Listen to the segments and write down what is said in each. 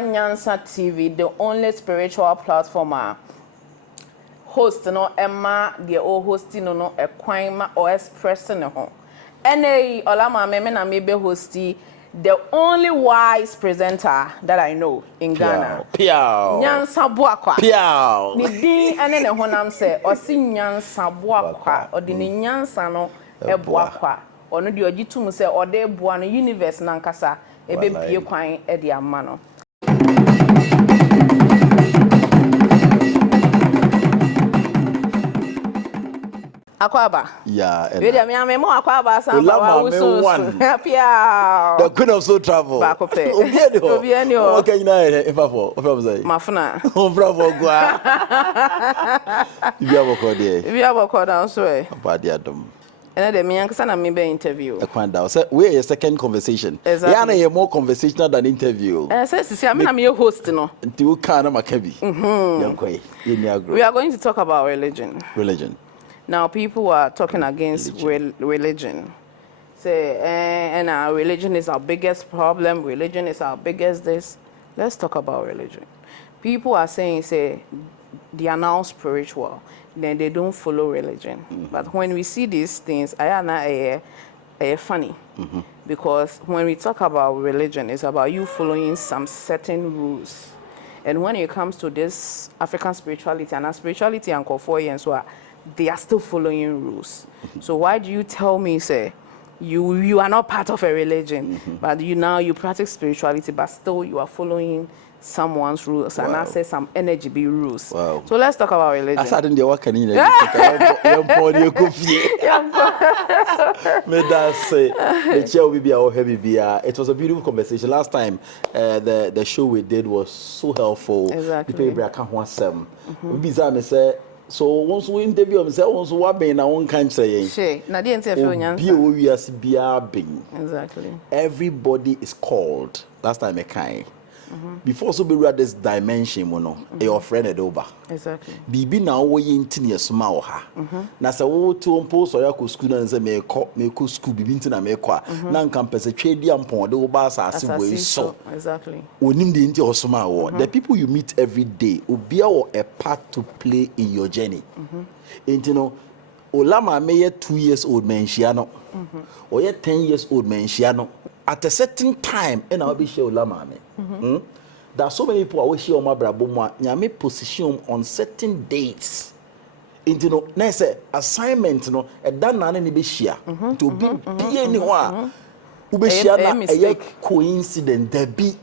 Nyansa TV, the only spiritual platform. Host no Emma, the old hosting no a crime or expressing home. Any Olama Memena maybe hosty, the only wise presenter that I know in Ghana. Piao. Nyansa Boakwa. Piao. Nidi and then honam say, or sing Nyansa Boakwa, or the Nyansa no a Boakwa, or no the Ojitum say, or de Buano Universe Nankasa, a baby quine Eddie Amano. Akwaba. Yeah. We dey me mo akwaba san ba wa so. Pia. The queen of soul travel. Ba ko pe. Obi ani o. Okay, you know e fa for. O from say. Mafuna. O from for gwa. Ibi aboko dey. Ibi aboko dan so e. Ba dia dom. And then me yankasa na me be interview. I find out. So we a second conversation. Exactly. Yeah, na more conversational than interview. Say I mean I'm your host no. Nti wo kan na makabi. Yankoi. We are going to talk about religion. Religion. Now, people are talking against religion. Say, and our religion is our biggest problem. Religion is our biggest this. Let's talk about religion. People are saying, say, they are now spiritual. Then they don't follow religion. But when we see these things, I am funny. Because when we talk about religion, it's about you following some certain rules. And when it comes to this African spirituality, and our spirituality and Kofoye and so on, they are still following rules. So why do you tell me, say, you are not part of a religion, but you practice spirituality, but still you are following someone's rules, and I say some energy be rules. Wow. So let's talk about religion. I started the work in Me that say the chair will be our heavy beer. It was a beautiful conversation. Last time the show we did was so helpful. Exactly. People can't want some. We say. So once we interview him, say once we be na one can say. She, na di interview nyansa. Exactly. Everybody is called. Last time I came. Before so be read this dimension, your friend Edoba. Exactly. Bibi na wo yinti ne soma wo ha. Na se wo to mpo so ya ko school na nse me ko school bibi nti na me ko a na nka mpese twedi ampon de wo ba asase wo so. Exactly. Onim de nti osoma wo. The people you meet every day, obi a part to play in your journey. Enti no olama me ye 2 years old man hia no. Or ye 10 years old man hia no. At a certain time, and I'll be sure Lama. There are so many people who share my braboma, nyame position on certain dates. Into no, next assignment, no, a done none be share to be anyone who be share a coincident. There be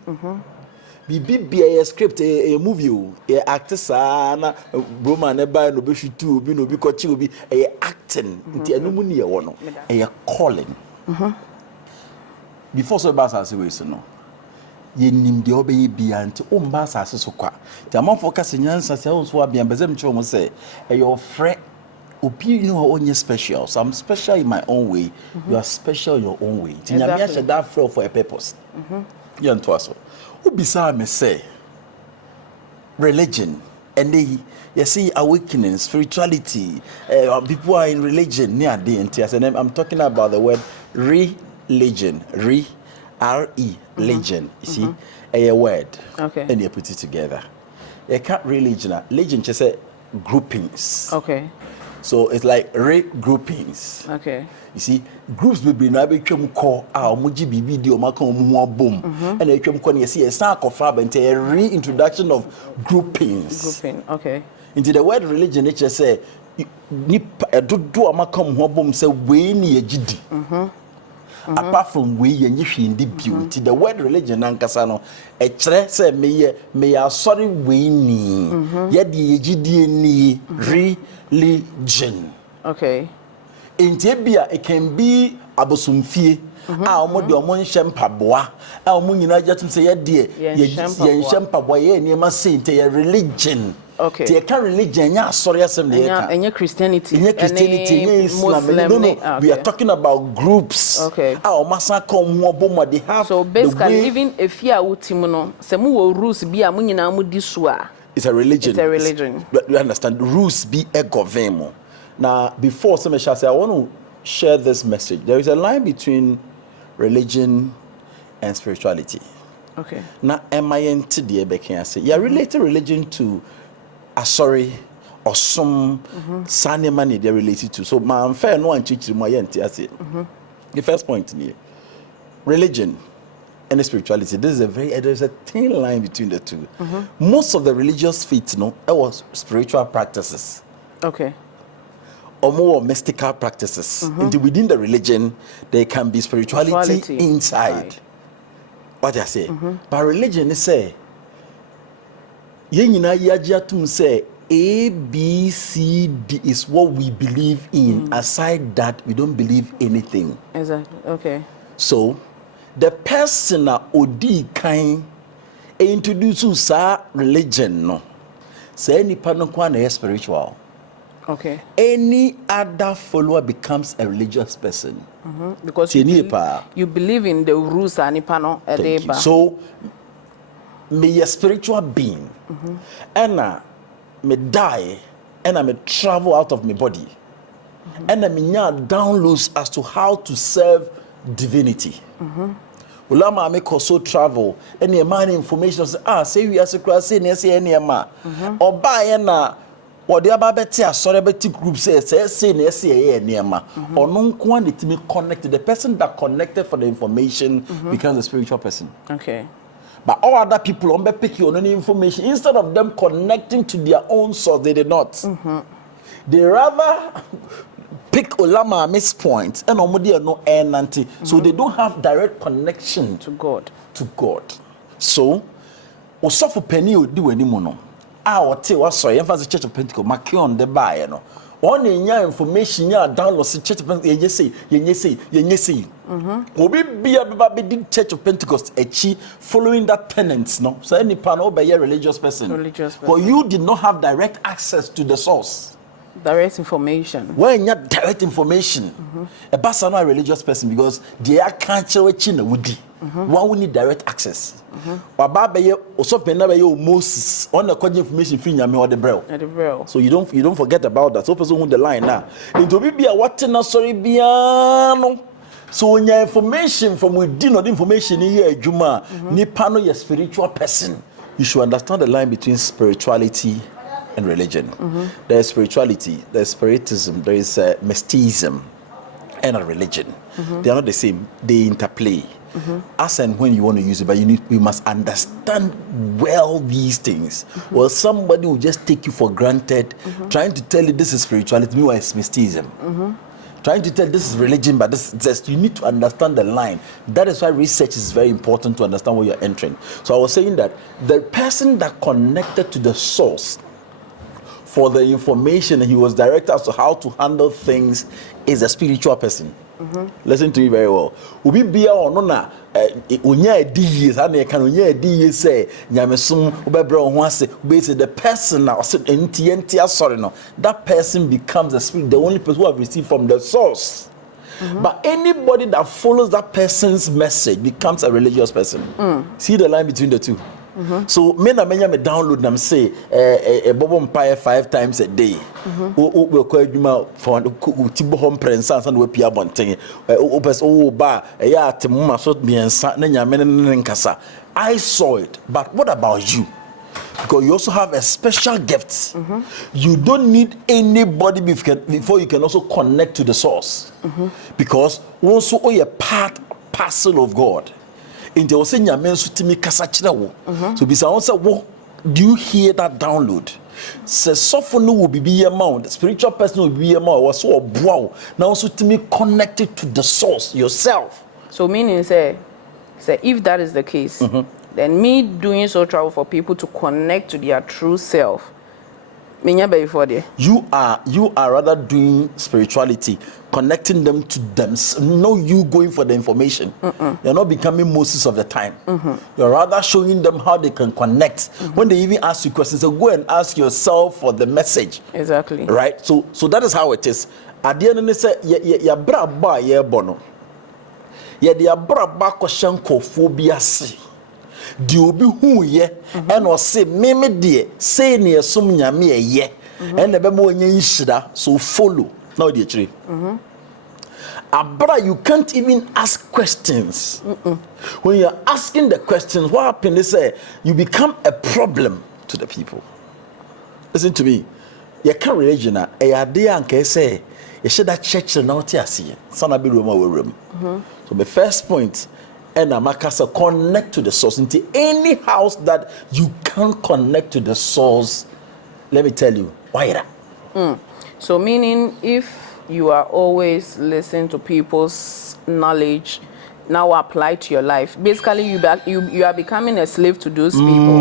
a script, a movie, a actor, sana, Roma, never no be too, be no be coach, be a acting into a pneumonia one, a calling. Before so basa se we so no ye nim de obey bia nti o mbasa se so kwa ti amon focus nyansa se o so abia bezem che mo say your friend opinion onye special. So I'm special in my own way. You are special in your own way. Ti nyame a that for a purpose. You nto aso obisa me say religion and they you see awakening spirituality people are in religion near the entire. I'm talking about the word religion, religion. You see, a word. Okay. And you put it together. You can't religion. Religion just say groupings. Okay. So it's like regroupings. Okay. You see, groups will be now become call our muji video boom. And they come call you see a sack of fab and a reintroduction of groupings. Grouping. Okay. Into the word religion, it just say do amakam boom say we ni ejidi. Apart from we and you the beauty, the word religion and casano, a tre say may are sorry we ni yet the ejidi religion. Okay. In Tibia, it can be abosumfie. Our mother, mon shampaboa. Our moon, you know, just say, dear, yen shampaboa, near my saint, a religion. Okay. They can religion, yeah, sorry, any Christianity. Any Christianity, any Islam. No. We are talking about groups. Okay. They have so basically, even if you are utimono, semu rules be a munyina mudisua. It's a religion. It's a religion. You understand? Rules be a government. Now, before some shall say, I want to share this message. There is a line between religion and spirituality. Okay. Now, MINT I say, you related religion to sorry or some sunny money they're related to. So, my unfair no one teach my I say. The first point here, religion and spirituality. There's a thin line between the two. Most of the religious faiths, it was spiritual practices. Okay. Or more mystical practices. And within the religion, there can be spirituality inside. What I say. But religion is say, say A, B, C, D is what we believe in. Aside that, we don't believe anything. Exactly. Okay. So, the person that Odi kind introduce religion, no. Say any partner is spiritual. Okay. Any other follower becomes a religious person. Because you believe in the rules and ipano edeba. So, me a spiritual being, and me die, and I may travel out of my body, and I may downloads as to how to serve divinity. Ulama make also travel, and the man information say we are say any ma, or buy na. Or the ababeti sorry group says or no connected. The person that connected for the information becomes a spiritual person. Okay. But all other people on pick your own information instead of them connecting to their own source, they did not. They rather pick Olama miss points and omodi no nanti. So they don't have direct connection to God. So Osofo penny do any mono. What sorry, emphasis Church of Pentecost, Makion the buyer, no. On your information, ya download the Church of Pentecost, ye say. Obi be a baby Church of Pentecost, following that tenets, no. So any panel by a religious person. For you did not have direct access to the source. Direct information. When you have direct information, a person not a religious person because they are can't show it in woody. One will need direct access. Baba also Moses on the coding information free or the braille. So you don't forget about that. So person on the line now. Into be a what sorry piano. So when your information from within or the information in here Juma, ni pano your spiritual person. You should understand the line between spirituality and religion. There is spirituality, there is spiritism, there is mysticism, and a religion. They are not the same. They interplay. As and when you want to use it, but you must understand well these things. Well, somebody will just take you for granted, trying to tell you this is spirituality, meanwhile it's mysticism. Trying to tell this is religion, but this is just, you need to understand the line. That is why research is very important to understand what you're entering. So I was saying that the person that connected to the source for the information and he was directed as to how to handle things is a spiritual person. Listen to me very well. Ubi bia or na unya years and can unya years say nyamesum ubebra ho ase the person now sorry no, that person becomes a spirit, the only person who have received from the source. But anybody that follows that person's message becomes a religious person. See the line between the two. So me download them say a bobo empire 5 times a day. We call you for tibo home prensa and we pia bonting. I saw it, but what about you? Because you also have a special gift. You don't need anybody before you can also connect to the source. Because also you're part parcel of God. In the saying so besides what do you hear that download? Say sophomore will be a mount, spiritual person will be a mount, was so wow. Now also to me connected to the source yourself. So meaning say if that is the case, then me doing so travel for people to connect to their true self before there. You are rather doing spirituality, connecting them to them. No, you going for the information. You're not becoming Moses of the time. You're rather showing them how they can connect. When they even ask you questions, so go and ask yourself for the message. Exactly. Right. So that is how it is. At the end of the day, ya braba ye bono. Ya dia braba question phobia si. Di obi hu ye and or say meme die say ne sum nyame ye and the bemo onye nhira so follow now the chiri abra you can't even ask questions. When you're asking the questions, what happens is you become a problem to the people. Listen to me, you can't religion e ade anka say you should that church now tia see sana be Roma room. So the first point, and Amakasa, connect to the source. Into any house that you can't connect to the source, let me tell you, why that? So meaning if you are always listening to people's knowledge, now apply to your life. Basically, you are becoming a slave to those people.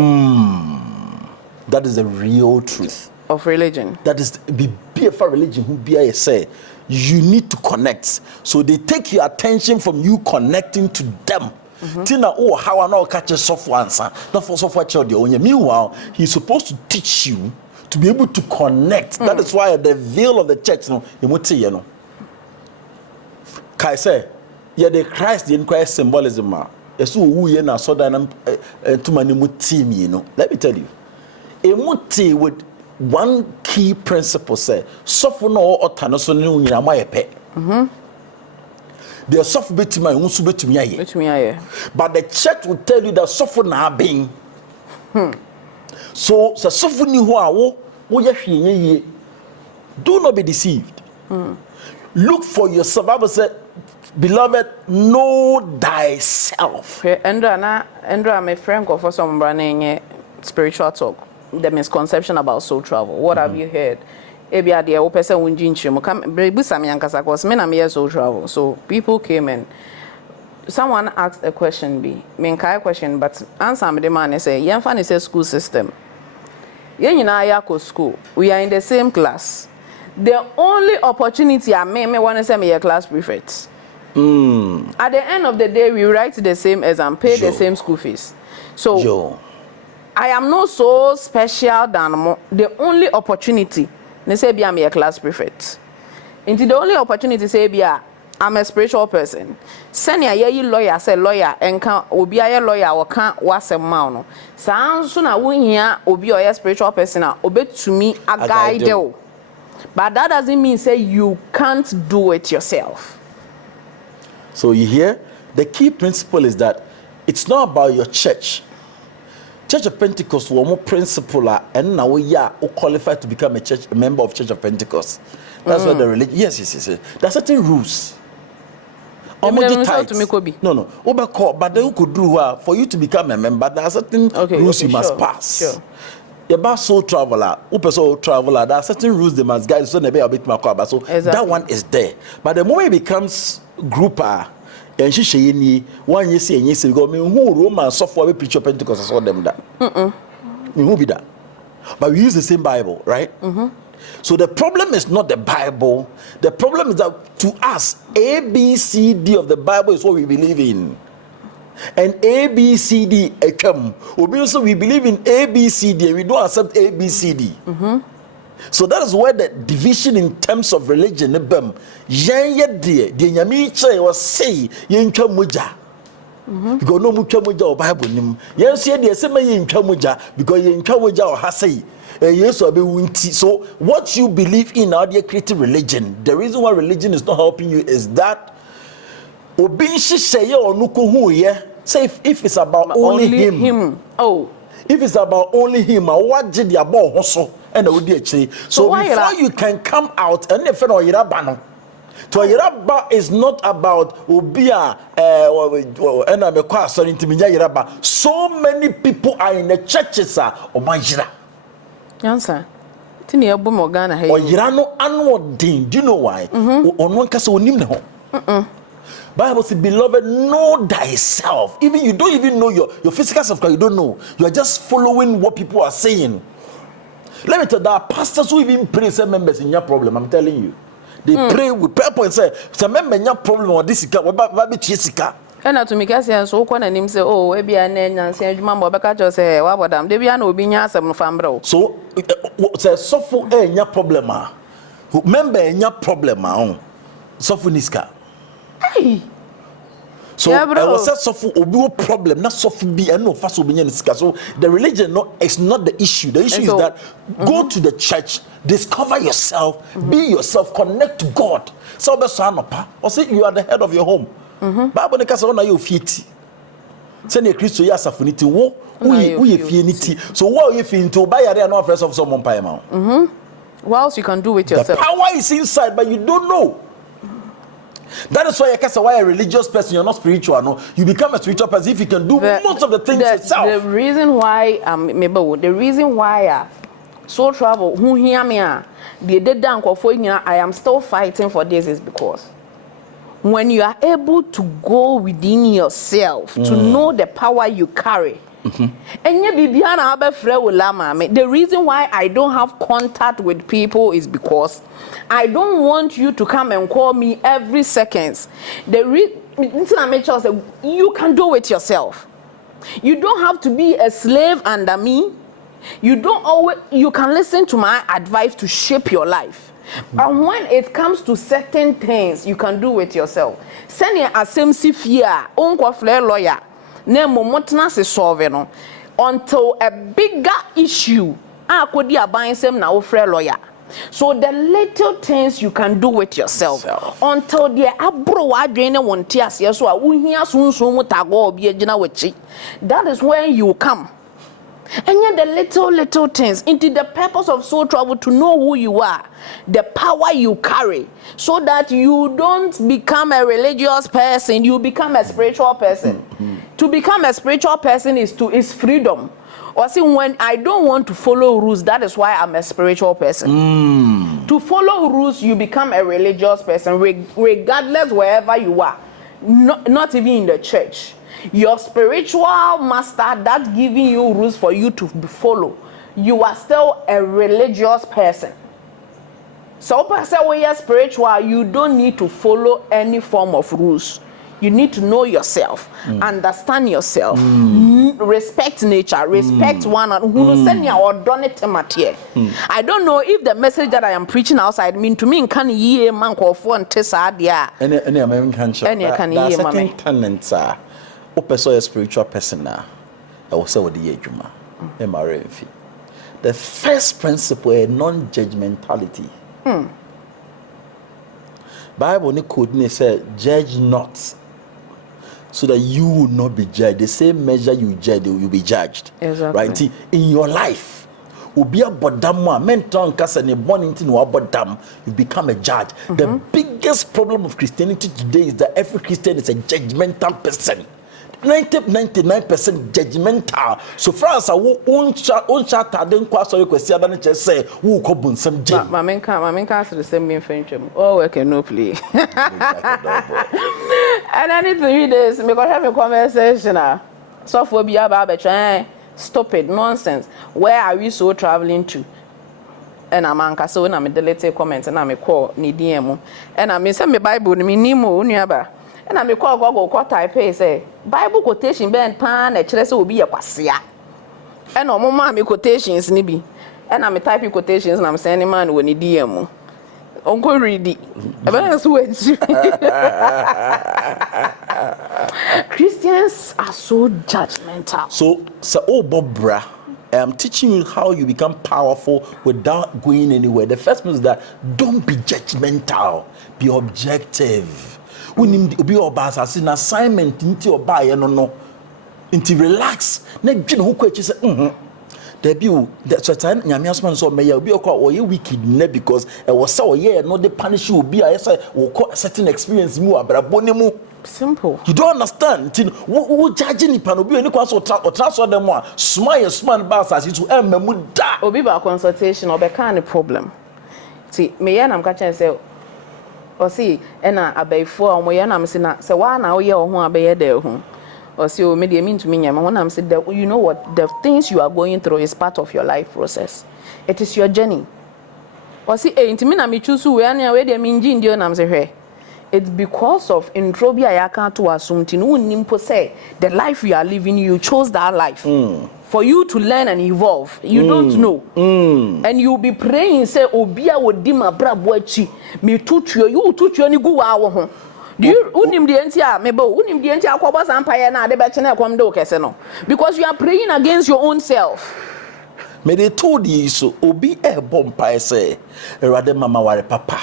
That is the real truth of religion. That is be for religion who be I say. You need to connect. So they take your attention from you connecting to them. Tina, how I know catch a software answer. Not for software child. Meanwhile, he's supposed to teach you to be able to connect. That is why the veil of the church, you know. Kai say, yeah, the Christ in Christ symbolism. Yes, who you know, so that to many team, you know. Let me tell you, a muti with one key principle say suffer no or tanaso no nyina ma yepe the suffer betimi unsu betimi aye but the church will tell you that suffer na been so suffer ni ho a wo ye hwe ye do not be deceived. Look for yourself. Bible said, beloved, know thyself. Andra my friend go for some running spiritual talk. The misconception about soul travel. What have you heard? Ebia de o person wunji nchimo kam brebusa me yankasa cause me na me soul travel. So people came in. Someone asked a question me nkai question but answer me the man say yemfa ne say school system. Yen nyina ya ko school. We are in the same class. The only opportunity I me want to say me a class prefect. At the end of the day we write the same exam, pay the same school fees. So I am not so special than the only opportunity. They say be I'm a class prefect. Into the only opportunity say be I'm a spiritual person. Send a lawyer say lawyer and can obi a lawyer or can't was a man. Sounds soon I win here obi or a spiritual person obey to me a guide. But that doesn't mean say you can't do it yourself. So you hear the key principle is that it's not about your church. Church of Pentecost were more principle and now we are qualified to become a member of Church of Pentecost. That's what the religion. Yes. There are certain rules. No. But they could do for you to become a member. There are certain rules you must pass. Sure. About soul traveler, there are certain rules they must guide. So that one is there. But the moment it becomes grouper. And she one year say go me who Roman software preacher Pentecost saw them that. Who be that? But we use the same Bible, right? So the problem is not the Bible. The problem is that to us, A, B, C, D of the Bible is what we believe in. And A, B, C, D, also we believe in A, B, C, D, and we don't accept A, B, C, D. So that is where the division in terms of religion was say because no mucha muja or Bible nim yes ye say me yintwa muja because yintwa muja or ha say yes or be wunti. So what you believe in now they create religion. The reason why religion is not helping you is that obi say or nuko hu ye say if it's about only him. If it's about only him, what did you about so and so before you can come out and if no Yeraba to Yeraba is not about Obia and I'm a question into Yeraba. So many people are in the churches or Majira. Answer. Tini Abu Morgana or Yerano annual din. Do you know why? On one case on him. Bible says, beloved, know thyself. Even you don't even know your physical self, you don't know. You are just following what people are saying. Let me tell you, there are pastors who even pray say members in your problem. I'm telling you. They pray with prayer and say, some member in your problem or this what be chisika. And to me, I say, so when him say, oh, we be an end and say, Mamma, Bacca say, what about them? They be an obinia some fambro. So, say, suffer in your problem. Member in your problem. Suffer niska. Hey. So I was said suffer obi problem, not suffer be and no fast obi niska. So the religion is not the issue. The issue is that go to the church, discover yourself, be yourself, connect to God. So or say you are the head of your home. Bible neka say na you fieti. Say na Christo ya safuniti wo you fieti. So what you feel into buy area no first of some empire ma. What else you can do with yourself? The power is inside, but you don't know. That is why you can say why a religious person, you're not spiritual. No, you become a spiritual person if you can do most of the things yourself. The reason why so travel who hear me the dead down I am still fighting for this is because when you are able to go within yourself to know the power you carry. The reason why I don't have contact with people is because I don't want you to come and call me every second. You can do it yourself. You don't have to be a slave under me. You can listen to my advice to shape your life. And when it comes to certain things, you can do it yourself. Send your assembly fear, lawyer. Se solve no until a bigger issue could be a buying some now lawyer. So the little things you can do with yourself until the abro adrene want tears yes so here soon mutago be a that is when you come. And yet the little things into the purpose of soul travel to know who you are, the power you carry, so that you don't become a religious person, you become a spiritual person. To become a spiritual person is freedom. Or see, when I don't want to follow rules, that is why I'm a spiritual person. To follow rules, you become a religious person, regardless wherever you are, not even in the church. Your spiritual master that's giving you rules for you to follow, you are still a religious person. So person when you're spiritual, you don't need to follow any form of rules. You need to know yourself, understand yourself, respect nature, respect one another. I don't know if the message that I am preaching outside mean to me can ye man call for and tessadia. Any American certain tenants are a spiritual person now. I will say what the ejuma. The first principle is non-judgmentality. Bible ni code ni say judge not, so that you will not be judged. The same measure you judge, you will be judged. Exactly. Right? In your life, ubi abodam mentor nkasa ne born into no abodam, you become a judge. The biggest problem of Christianity today is that every Christian is a judgmental person. 99% judgmental. So far as I won't chat, I didn't quite sorry question. I just say, who could bun some jam. My main cast the same in French. Oh, okay, no play. And I need to read this because I have a conversation. So for be about stupid nonsense. Where are we so traveling to? And I'm anka so na me delete comments and I me call ni DM. And I me say me Bible ni nimo unuaba. And I me call go type say Bible quotation be pan e kire say obi ye kwasea. And omo ma me quotations ni bi. And I me type quotations and I'm sending man we ni DM. Uncle ready. Christians are so judgmental. So Bobra, I'm teaching you how you become powerful without going anywhere. The first one is that don't be judgmental, be objective. We need to be an assignment into your buy no into relax. Next who question say debut that's what time nyame asman so me ya obi okwa oye wicked ne because e was so yeah no the punish you be I say we call certain experience mu abrabo ne mu simple. You don't understand tin wo judge ni pan obi oni kwa so so dem a smile bass as to emamu da Obi ba consultation obe kan problem. See me ya na mka chen say o see e na abaifo o mo ya na me se na se wa na wo ye ho abaye da ho or say, oh, maybe I mean to me, when I'm saying that, you know what, the things you are going through is part of your life process. It is your journey. Or see, eh, intimina me choose where any way they mean India and I'm say, hey, it's because of introbia I can't to assume to no nimpo say the life you are living, you chose that life. For you to learn and evolve, you don't know. And you'll be praying, say, Obia would dima brabwachi, me tutu you ni go hour. Do you unim the entia, mebo, unim the entia, Quabas Empire, na de betchena comdo casino? Because you are praying against your own self. May they told you so, Obi a bomb say, rather mama ware papa,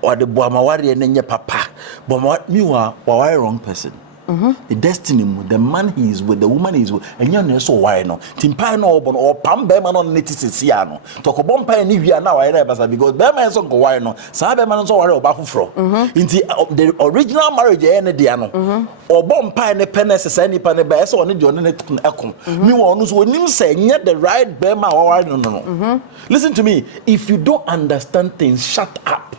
or the boamawari and then your papa, but what you are, wrong person. The destiny, the man he is with, the woman he is with, and you're not so why no. Timpano or Pam Beman on Netisiano. Talk about Pine now, I never because Beman is on why no. Sabaman so worry about Fro. Into the original marriage, Diano or Bomb Pine Pennes, any Panebas or any John Ekum. Me one who wouldn't say, yet the right Bema or no. Listen to me, if you don't understand things, shut up.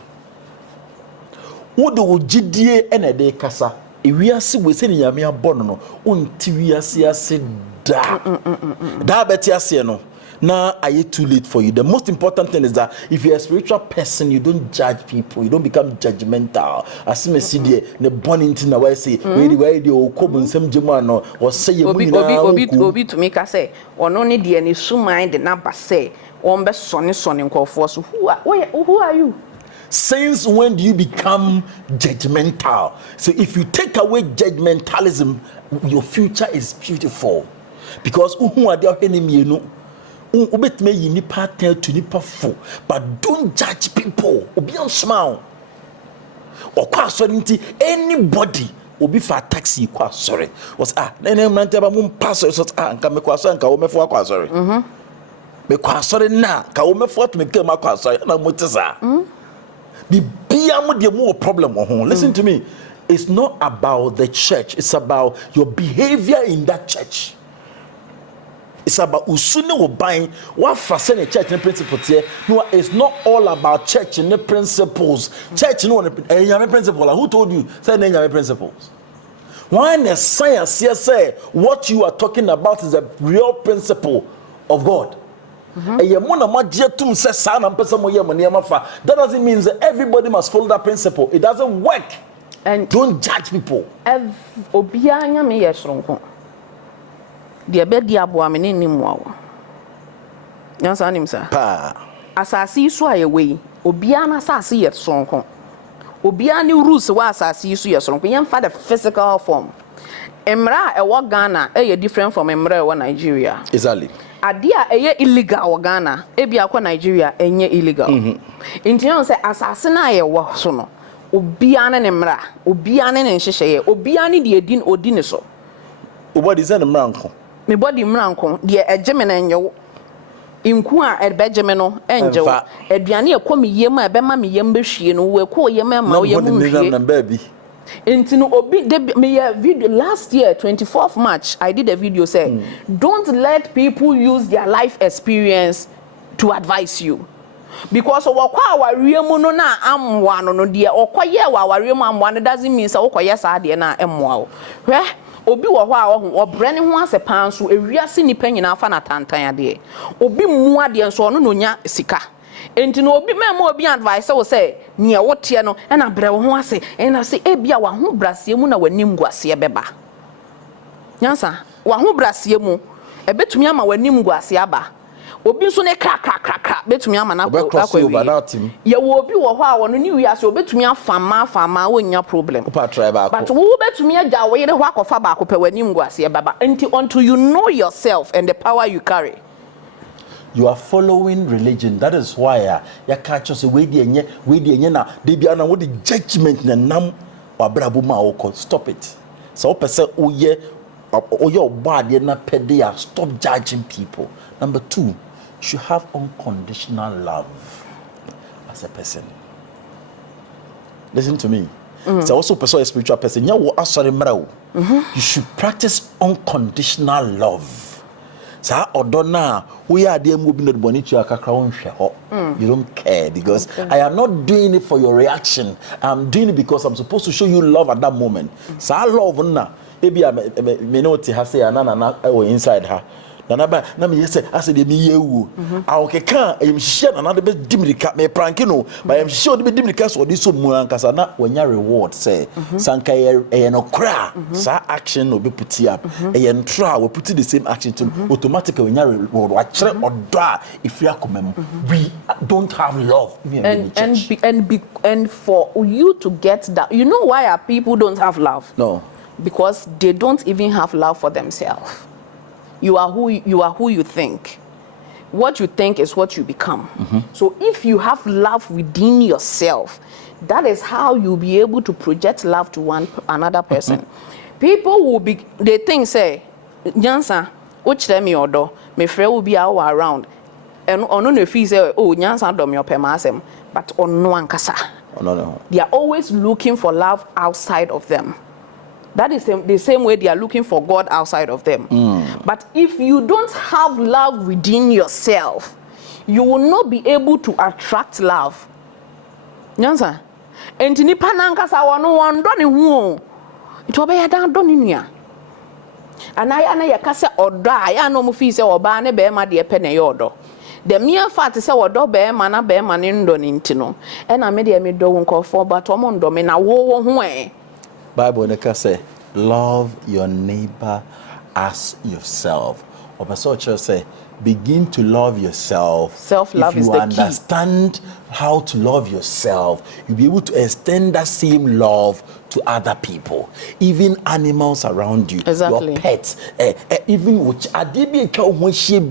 What do GDA and a day casa? We are see we say nyame abon no unti we ase da beti ase no na are too late for you. The most important thing is that if you're a spiritual person, you don't judge people, you don't become judgmental. As me see there ne born into na why say where the okobu nsem jema no or say you obi to make us say ono ne de ni su mind na ba say on be sone nkofo so who are you? Since when do you become judgmental? So if you take away judgmentalism, your future is beautiful. Because who are the enemy, you know? Ubet me you nipa tell to nipa fo, but don't judge people. Obi on smile. Or kwa sorry anybody obi for taxi kwa sorry. Was nene mante ba mum pass so nka me kwa sorry nka wo me fo kwa sorry. Me kwa sorry na ka wo me fo to me ke ma kwa sorry na mo tisa. Listen to me. It's not about the church. It's about your behavior in that church. It's about usune obeying what fasten a church and principles here. No, it's not all about church and the principles. Church, no, and principle. Who told you? Say the principles. Why the science here say what you are talking about is a real principle of God. That doesn't mean that everybody must follow that principle. It doesn't work. And don't judge people. Obianya me yesronko. De be dia bo amene nimu Yansa nim sa. Pa. Asasi so ayewe. Obia na asasi yesronko. Obia ni rules wa asasi so yesronko. Yemfa the physical form. Emra ewo Ghana different from emra ewo Nigeria. Exactly. Adia illegal wa Ghana ebi akwa Nigeria enye illegal. Nti yon say asase na ye wo so no obia ne mra obia ne nhyehyeye obia ne de edin odine so obodi ze ne mra nko me body mra nko de ejeme na enye wo nku a ebejeme no enje wo aduane ekomi yem a ebema me yem behwie no we ko yem ma wo yem nhwie. Into obi me video last year 24th March I did a video say don't let people use their life experience to advise you because wakwa awariemu no na amwa no de okoye awariemu amwa no doesn't mean say okoye sa de na emwa wo hwe obi wo ho a wo obrane ho asepan so ewiase nipa nyina afa na tantan ade obi mu ade nso no nya sika. Enti no obi memo obi advice wo say ne wote no e na bre wo ho ase e na say e bia wa ho brasie mu na wanim guase beba nyansa wa ho brasie mu e betumi ama wanim guase aba obi nso ne kra betumi ama na akwa ye wo obi wo ho a wo no ni wi ase obetumi afama wo nya problem but wo betumi agya wo yire ho akofa ba akopɛ wanim guase beba enti until you know yourself and the power you carry. You are following religion. That is why you catch us we di enye na de bia na wo the judgment na nam wabrabo ma wo. Stop it. So person oye obade na pede ya stop judging people. Number 2, you should have unconditional love as a person. Listen to me. So also person a spiritual person. You should practice unconditional love. Sa odona we are there moving the boni to akakra wonhwe ho. You don't care because I am not doing it for your reaction. I'm doing it because I'm supposed to show you love at that moment. Sa love na ebi me no te ha say na inside her na ba na me say ase de me yewu awokeka em hye na de be dimirika me prank no ba em hye de be dimirika so de so mu ankasa na wanya reward say sanka e no kra sa action no be put up e ntra we put the same action to automatically wanya reward wa kire odo a ifia komam we don't have love and for you to get that, you know why our people don't have love? No. Because they don't even have love for themselves. You are who you think. What you think is what you become. So if you have love within yourself, that is how you'll be able to project love to another person. People will be, they think, say, Nyansa, which them your door, my friend will be all around. And on no fee say, oh, Nyansa dom your pemasem, but on no ankasa. No. They are always looking for love outside of them. That is the same way they are looking for God outside of them. But if you don't have love within yourself, you will not be able to attract love. Nyansa? Enti nipa nankasa wano wando ni huo. Ito be ya dan do ni nua. Anaya na yakase odo a ya no mu fi se oba ne be ma de pe ne yodo. The mere fact say odo be ma na be ma ne ndo ni ntino. E na me de me do nkofo but omo ndo me na wo ho e. Bible neka say, love your neighbor as yourself. Or church say, begin to love yourself. Self-love is the key. If you understand how to love yourself, you'll be able to extend that same love to other people, even animals around you, exactly. Your pets, even which you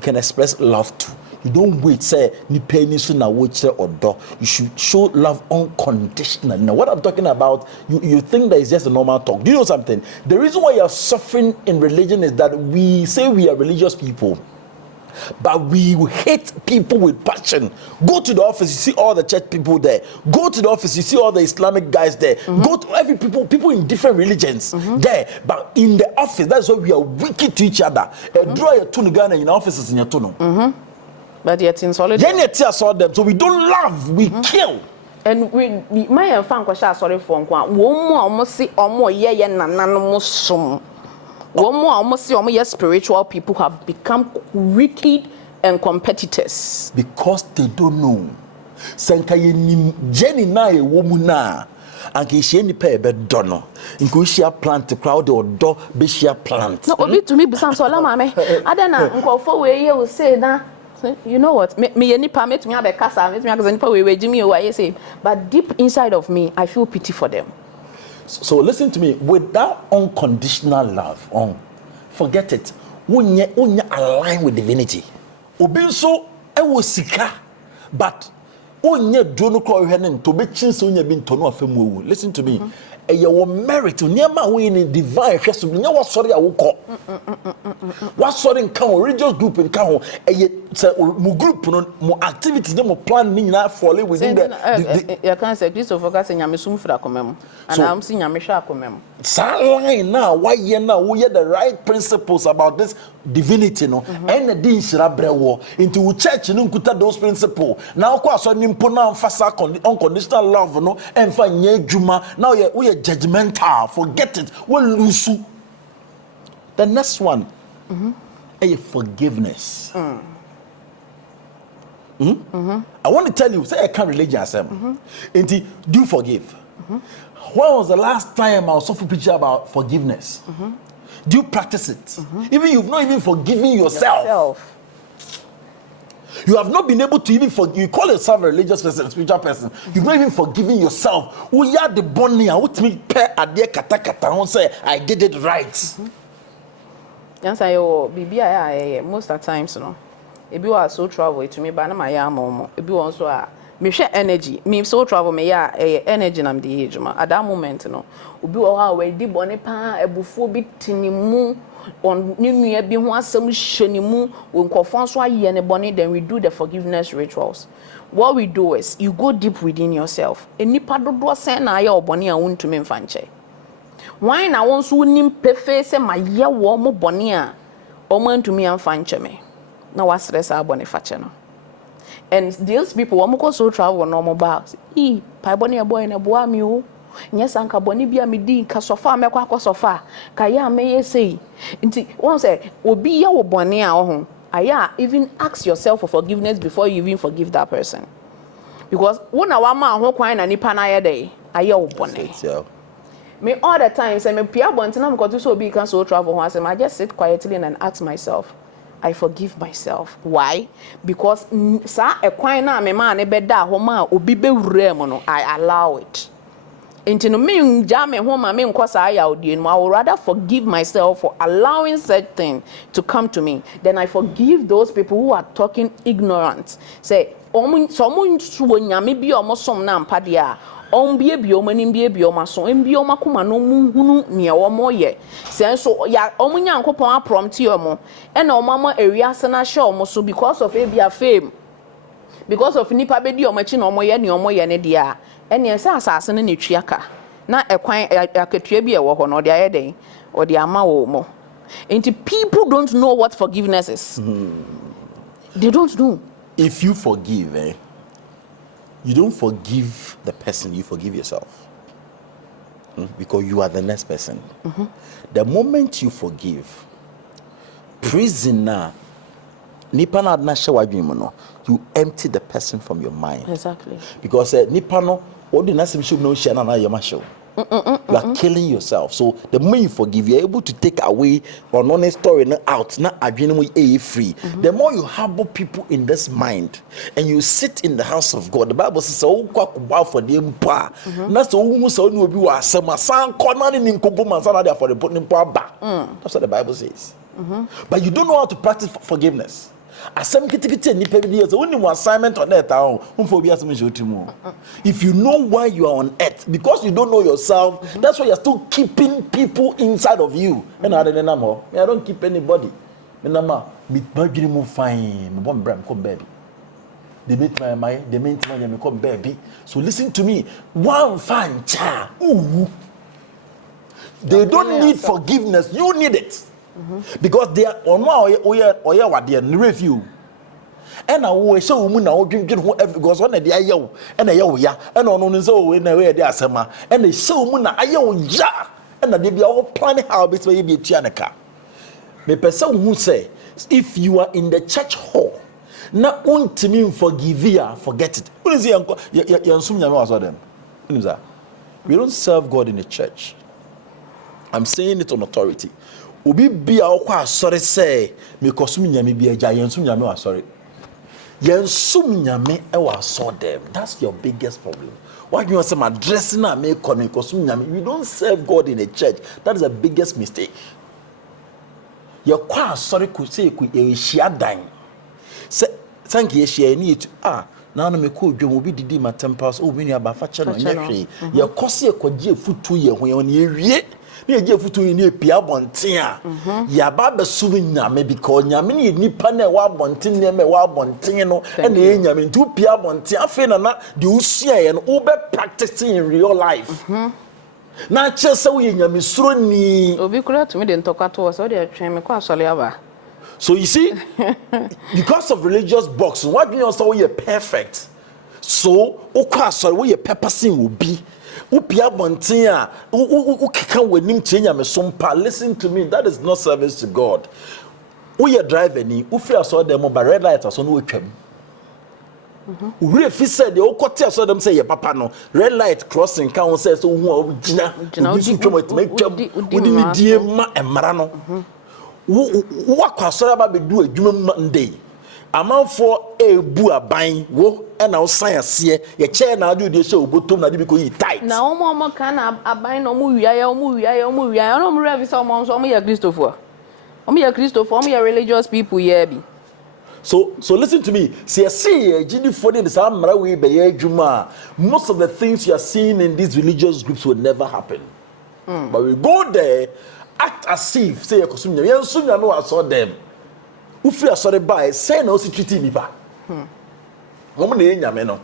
can express love to. You don't wait, say, ni penny soon na watch or do. You should show love unconditionally. Now, what I'm talking about, you think that is just a normal talk. Do you know something? The reason why you're suffering in religion is that we say we are religious people, but we hate people with passion. Go to the office, you see all the church people there. Go to the office, you see all the Islamic guys there. Go to every people in different religions there. But in the office, that's why we are wicked to each other. Draw your tunu Ghana in offices in your tunu. But yet in solitude. Saw them, so we don't love, we kill. And we my fan kwasha sorry for nkwa. Wo mu almost see omo ye nananum som. Wo mu almost see omo ye spiritual people have become wicked and competitors because they don't know. Sanka ye nim Jenny na ye wo mu na. Anke hie ni pe be do no. Nko hia plant crowd or do be hia plant. No obi to me bisan so la mame. Adana nkofo we ye wo say na. You know what? Me nipa me to me abe kasa, me to me akasa nipa we Jimmy o I say, but deep inside of me, I feel pity for them. So listen to me. With that unconditional love, forget it. When you align with divinity, obi so e wo sika, but when you do no call heaven to be chin so you be to no afemu. Listen to me. Your merit near my way in divine chest. You know what? Sorry, I will call. What sorry in count religious group in count. Mo group no activities no planning na fall within the. You can't say Christopher focus in Yamisum for komem, and I'm seeing Yamisha komem. Line now, why you now we have the right principles about this divinity no, and the din shirabrewo into church no kuta those principles. Now kwa so nimpo na emphasize unconditional love no, and fa nye juma. Now we are judgmental. Forget it. We lose. The next one, a forgiveness. I want to tell you, say I can't religion do you forgive? When was the last time I was so preaching about forgiveness? Do you practice it? Even you've not even forgiven yourself. You have not been able to even forgive. You call yourself a religious person, a spiritual person. You've not even forgiven yourself. We are the bonnie. What me pay a dear kata kata. Say I did it right. Yes, I most of the times, you know. If you are so travel to me, but my mom. If you also are, me share energy. Me so travel me energy na the age ma. At that moment, you know, ubi wa we di bonnie pa ebufu bi tinimu. On new be one some shenimu when confonso aye ne boni, then we do the forgiveness rituals. What we do is you go deep within yourself. Enipa dodo sen na aye oboni a wuntumi mfanche. Why na won so nim pefe se ma ye wo mo boni a omo ntumi amfanche me. Na wa stress aboni fache no. And these people wo mo so travel no mo ba. Pa boni e boy na boa mi o. Yes, anka boni bia me di ka sofa me kwa sofa ka ya me ye sei nti won say obi ya wo boni a ho aya even ask yourself for forgiveness before you even forgive that person, because when wa ma ho kwan na nipa na ye dey aya wo boni. Me all the time say me pia bonti na me go to so obi can so travel ho say I just sit quietly and ask myself, I forgive myself. Why? Because sa e kwan na me ma ne beda ho ma obi be wura mu no I allow it. Into no me jam me home me nko sa ya odie no, I would rather forgive myself for allowing such thing to come to me than I forgive those people who are talking ignorant. Say someone suwo nyame bi o mo som na mpade a bie omo ni bie omo so bie omo akoma no mu hunu ne omo ye senso ya omo nyankopon a prompt omo e na omo ama ewiase na hye omo so because of ebia fame, because of nipa be di omo chi na omo ye ne dia ene ese asase ne netwiaka na ekwan akatua bi e wo ho no de aye den o de ama wo mo. And people don't know what forgiveness is. They don't know. If you forgive, you don't forgive the person, you forgive yourself. Because you are the next person. The moment you forgive, prisoner, nipa na adna hye wadwin no, you empty the person from your mind. Exactly. Because nipa no odi na sim shub no hye na yema hye. You are killing yourself. So the more you forgive, you're able to take away an honest story out. Not free. The more you harbor people in this mind, and you sit in the house of God. The Bible says, "Oh, for them pa." That's almost all you be some corner in for the putting back. That's what the Bible says. But you don't know how to practice forgiveness. Only one assignment on earth. If you know why you are on earth, because you don't know yourself, that's why you're still keeping people inside of you. And I don't keep anybody. They make my mind, they make my come baby. So listen to me. One fine child. They don't need forgiveness. You need it. Because they are on what they are review. And I will show women now drink because one of the ayo and a yo ya and on so in a way they are summer and they show women ayo ya and they be all planning how bit where you be tianaka. The person who say if you are in the church hall, not want to mean forgive ya, forget it. What is the uncle? We don't serve God in the church. I'm saying it on authority. Obi bia okwa sorry say me kosum nyame bia ja yensum nyame wa sorry. Yensum nyame e wa so them. That's your biggest problem. Why you want some addressing na me kosum nyame? You don't serve God in a church. That is the biggest mistake. Your kwa sorry could say ku e hia dan. Say thank you share need na me ko dwom obi didi ma temples o me nua ba fa che no nyehwe. Your kose e kwagie futu ye ho ye no ewie. Ne je futu ni pia bonten a ya ba be su nyame because nyame ne nipa na wa bonten ne me wa bonten no e na nyame ntu pia bonten afi na de usua ye no wo be practicing in real life na che se wo nyame suro ni obi kura to me de ntokwato so de atwen me kwa sole aba. So you see, because of religious box, what do you also we are perfect? So okwa sorry we are purposing will be upia bontia can we nim change me sompa. Listen to me, that is not service to God. We are driving ni ufi saw them by red light or so no twem. We if said the okote saw them say your papa no red light crossing can say so who gina we didn't die ma emara no. What kwasora ba be do adwuma Monday amanfo ebu aban wo e na science ye che na adu de she obotom na de biko yi tight na omo kan na aban no mu wiaye no mu revi so omo ya Christopher omo ya religious people here be. So listen to me. See gidi for the samra we be adwuma. Most of the things you are seeing in these religious groups will never happen. But we go there, act as if say ekosum nya no aso them. Ufi asore by say na o si treat nipa. Mo na nyame no.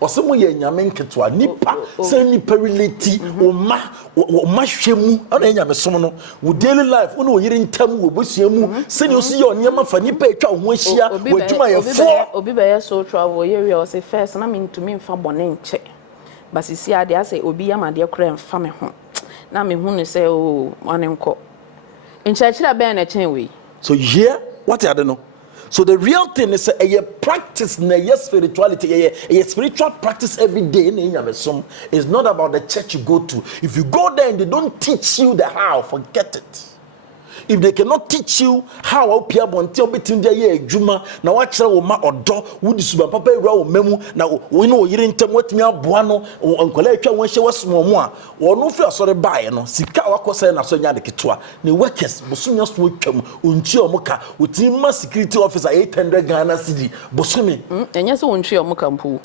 Osemo ye nyame nketwa nipa say nipa relate o ma hwemu na nyame som no wo daily life wo na oyire ntam wo bosua mu say na o si ye onyema fa nipa etwa ho ahia wadwuma ye fo obi be so travel ye we o say first na me to me fa bone nche but sisi ade I say obi am ade kora emfa me ho na me hu ne say oh anenko nchachira ben na chen we. So you hear what I don't know. So the real thing is a practice na spirituality, a spiritual practice every day in Yamesom is not about the church you go to. If you go there and they don't teach you the how, forget it. If they cannot teach you how Pia Bonte between the year Juma, now watch our ma or do would suba papa raw memu now we know you didn't tell what me buano or uncle when she was more or no fear sorry by no sika wakosa na sonya de kitwa ne workers bosunya so twam unchi omuka utima security officer 800 Ghana cedi bosumi enye so unchi omuka mpu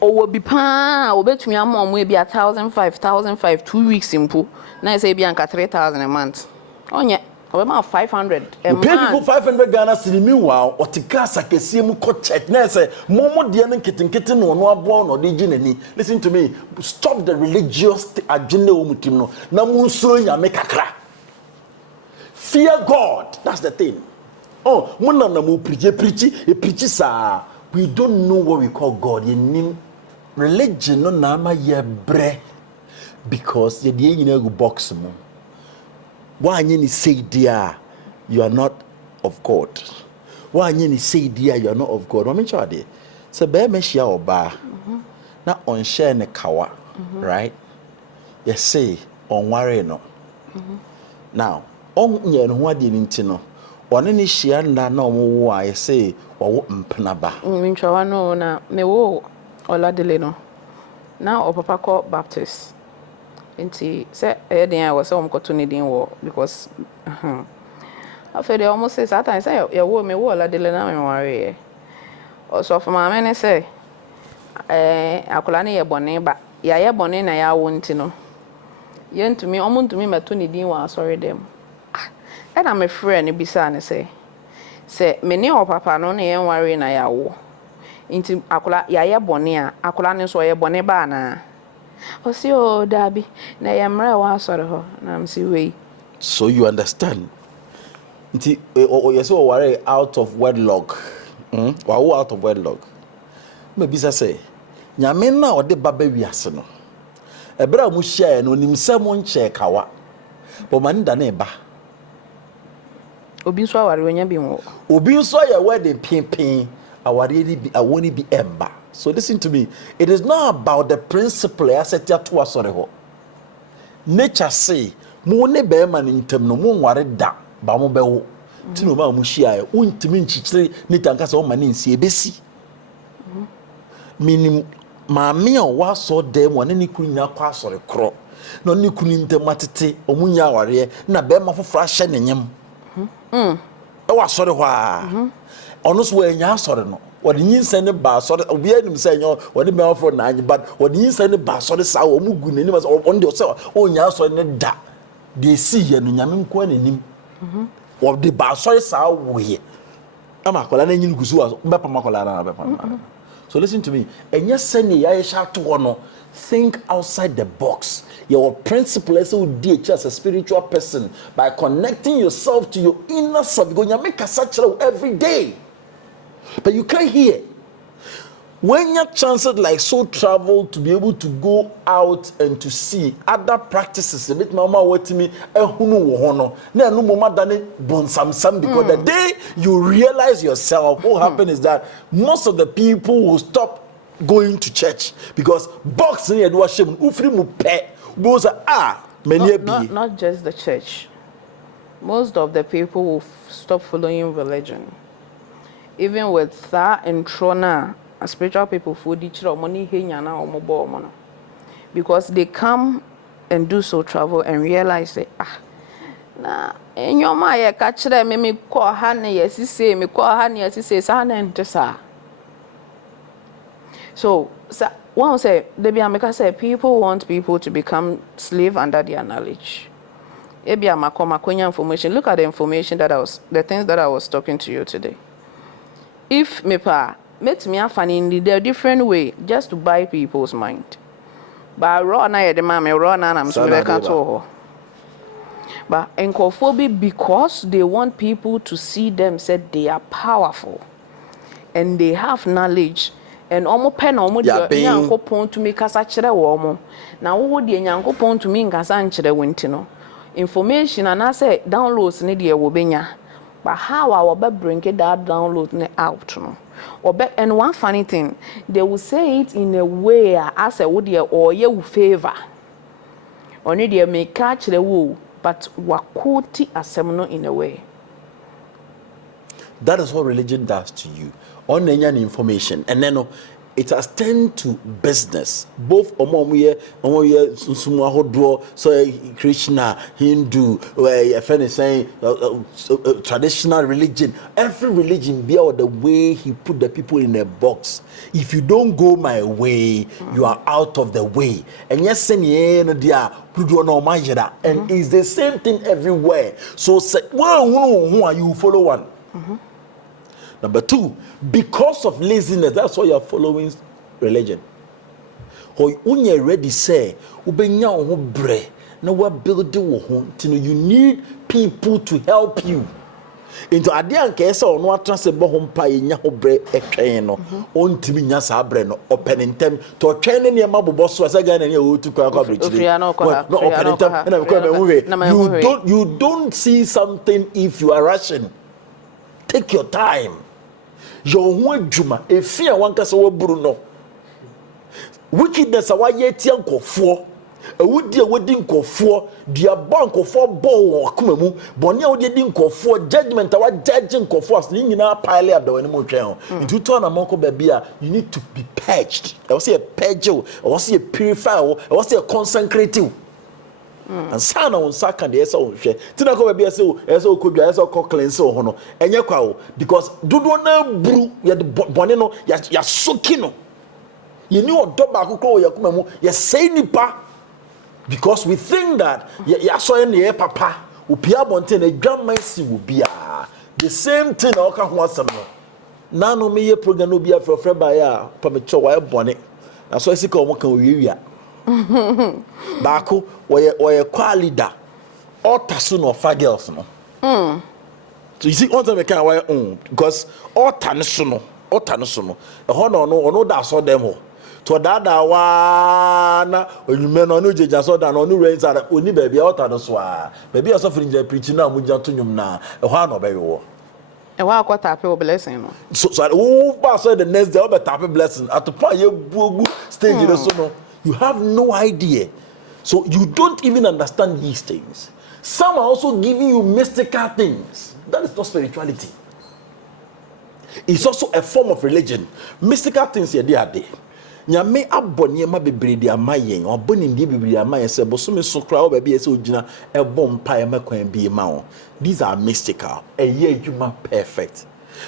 owo bi pa obetumi am omo e bi 1,500 2 weeks mpu na say bi anka 3,000 a month. Onye, about 500 a month. Pay people 500 Ghana cedi meanwhile, or Tikasa Kesimu church. Now say, Momo Diana kitten or no born or the listen to me, stop the religious agenda umutino. Namuso ya make a crack. Fear God, that's the thing. Oh, Mona Namu preach, sir. We don't know what we call God. You name religion no nama ye bre because ye the box mo. Why you say dear you are not of God? Why you say dear you are not of God? I mean, chade. So be me share oba. Na on share ne kawa, right? You say on worry no. Now on ye no wadi nintino. One ni share na omo wa you say wo mpena ba. Minchwa no na me wo Oladele no. Now papa call Baptist. Inti say den I was some opportunity wo because I feel they almost say that time say ya wo me wo Oladele na me worry. Also for my men say akola ne ye bone ba ya ye bone na ya wo nti no. Ye ntumi omuntumi meto ne din wa sorry dem. And I'm a friend bisa ne say me ne o papa no na ye worry na ya wo. Inti akola ya ye bone a akola ne so ye bone ba na. Osi o dabi na yamra wa soro ho na am si we. So you understand? Nti you say worry out of wedlock. Wa out of wedlock. Me bisa say nyame na ode baba wiase no. Ebra mu share no nimsam nche kawa. Bo man da na eba. Obi nso aware onya bi wo. Obi nso ya wedding pin aware ni bi awoni bi eba. So listen to me. It is not about the principle as it to us or nature say mo ne be man intem no mo nware da ba mo be wo ti no ma mo hia e untimi nchichire ni tanka se o ma ne nsi ebesi minim ma me o wa so dem won ne kunu nya kwa sore kro no ne kunu ntem atete o mu nya aware na be ma foforo ahye ne nyem e wa sore hwa ono so enya asore no what the insane ba so obi anim say nyo what the me for na but what the insane ba so the sa o mu gu nanim so on the so o nya so ne da de si ye no nyame nko nanim what the ba so sa wo ye ama kola na nyin gusu wa be pa makola na be pa. So listen to me, enya sene ya sha to no, think outside the box. Your principle is to DH as a spiritual person by connecting yourself to your inner self. Because you make a such every day. But you can't hear. When your chances like so travel to be able to go out and to see other practices, a bit mama what to me, no mama done it bon some because the day you realize yourself, what happened is that most of the people will stop going to church because boxing and worship not just the church. Most of the people will stop following religion. Even with that introna, spiritual people food each other money because they come and do so travel and realize that na in your mind catch them me call honey yes say me call honey yes say sa. So one say people want people to become slave under their knowledge. Information. Look at the information the things that I was talking to you today. If me pa met me in the different way just to buy people's mind. But raw na the mama raw na am so but encophobia because they want people to see them said they are powerful and they have knowledge and almost pen or mood yanko pon to me kasa chere womo. Now would the yanko pon to me kasa and chere wintino. Information and I say downloads ni dear wobenya. But how our be bring it that download ne out no. And one funny thing, they will say it in a way as a would or you favor. Only they may catch the woo, but wakoti asemno in a way. That is what religion does to you. On any information, and then it has turned to business. Both omoye sumahodro, so Krishna, Hindu, saying traditional religion. Every religion be out the way he put the people in a box. If you don't go my way, you are out of the way. And yes, and it's the same thing everywhere. So who are you? Follow one. Number two, because of laziness, that's why you're following religion. When you're ready, say, you need people to help you. Into adia nkesa ono atrase bo ho mpa yenya ho bre etwen no ontimi nya sa bre no openentem to twen ne ne mabobo so asa ga na ne otu kwa kwa bre chiri no openentem na me kwa me you don't see something if you are rushing. Take your time. Your one juma if you want kasa wo buru no wickedness awa ye tia nkofo awudi awodi nkofo dia bank nkofo bo akoma mu boni awodi di nkofo judgment awa judge nkofo as nyina pile up the one mo twen into turn amoko babia you need to be purged. I was say purge, I was say purify, I was say consecrate. And sana on saka de esa on hwe tina ko babia say esa okodwa esa ko cleanse ho no enye kwa o because dodo na buru ye boni no ya soki no ye ni odo ba akoko ya kuma mu ye say nipa because we think that ya so ye papa opia bonte na dwaman si wo bia the same thing na oka ho asem no na no me ye program no bia frefre ba ya pa me cho wa boni na so esi ka o mo kan wiewia Bako oye kwa leader otasu no fa girls no so you see one time can why because otanu no e ho no da so dem ho to dada wa na onyume no jeja so da no rain sara oni ba bia otanu so a ba bia so firi je preach na muja to nyum na e ho no be wo e wa kwata pe blessing no so who pass the next day be tap blessing at the point you bugu stage so no. You have no idea. So you don't even understand these things. Some are also giving you mystical things. That is not spirituality. It's also a form of religion. Mystical things here they are there. Nyame abonye ma bebre di amayen oboni ndi bebre amayen se boso me so kra o ba bi ese ogina e bom pa e makwan bi ma o. These are mystical. Eye adwuma perfect.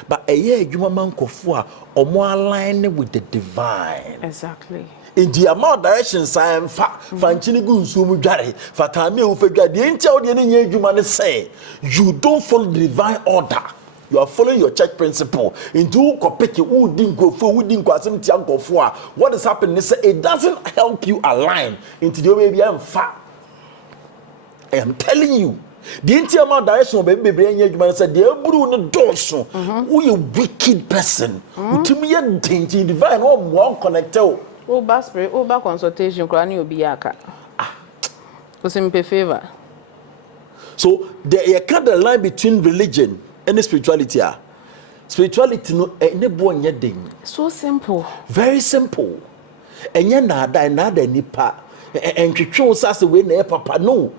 But eye adwuma mankofo a omo align with the divine. Exactly. In the amount directions I am fanchini gu nsumu dware fatame o fedwa de ntia o de ne nya adwuma ne say you don't follow the divine order. You are following your church principle. Into kopeke udin ko asem tia nkofo a what is happening is it doesn't help you align into the way am fa. I am telling you the entire direction of baby nya adwuma say de aburu ne doso who a wicked person utimi ye denti divine one connected. Uber consultation krani obi aka. Osimpe favor. So there you cut the line between religion and spirituality. Spirituality no enebo nya den. So simple. Very simple. Enye na da nipa. Entwetwe usase we na papa no.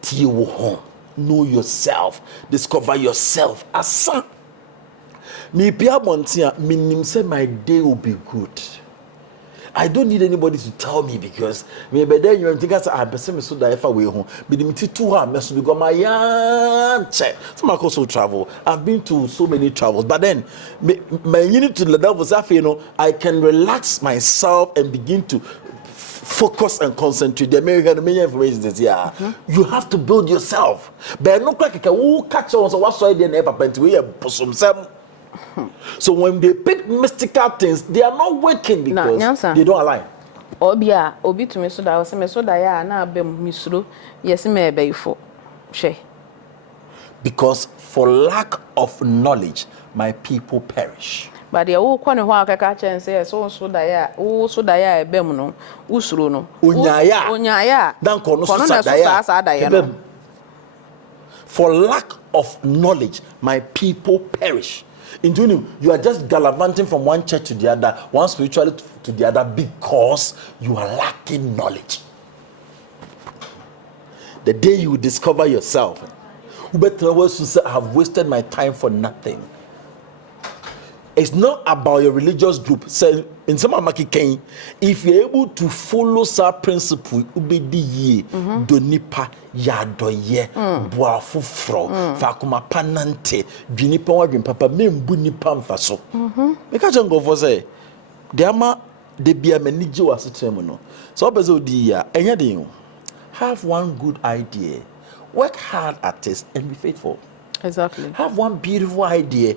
Tie wo ho. Know yourself. Discover yourself. Asa. Me pia montia minim say my day will be good. I don't need anybody to tell me because me be there you think as I person me so that if away home be the me too am so because my check so I also travel. I've been to so many travels but then my unit to the level say you know I can relax myself and begin to focus and concentrate. There may have many information this year. You have to build yourself. But no like who catch on so what's why they never pent we some. So when they pick mystical things, they are not working because they don't align. Obia, obi to me so that was me so that ya na be misro. Yes, me be for. She. Because for lack of knowledge, my people perish. But the whole corner who catch and say so daya a bemuno, usruno, unyaya, Dan kono so daya. For lack of knowledge, my people perish. You are just gallivanting from one church to the other, one spirituality to the other, because you are lacking knowledge. The day you discover yourself, you better say, I have wasted my time for nothing. It's not about your religious group. Say in some Amaki, if you're able to follow that principle, ubedi donipa yadoye boafu fro fakuma panante dwinipa wadwen papa membu nipa mfaso. Make a go for say the ama de bia manije wasetrem no. So obeze odi ya enya den. Have one good idea. Work hard at it and be faithful. Exactly. Have one beautiful idea.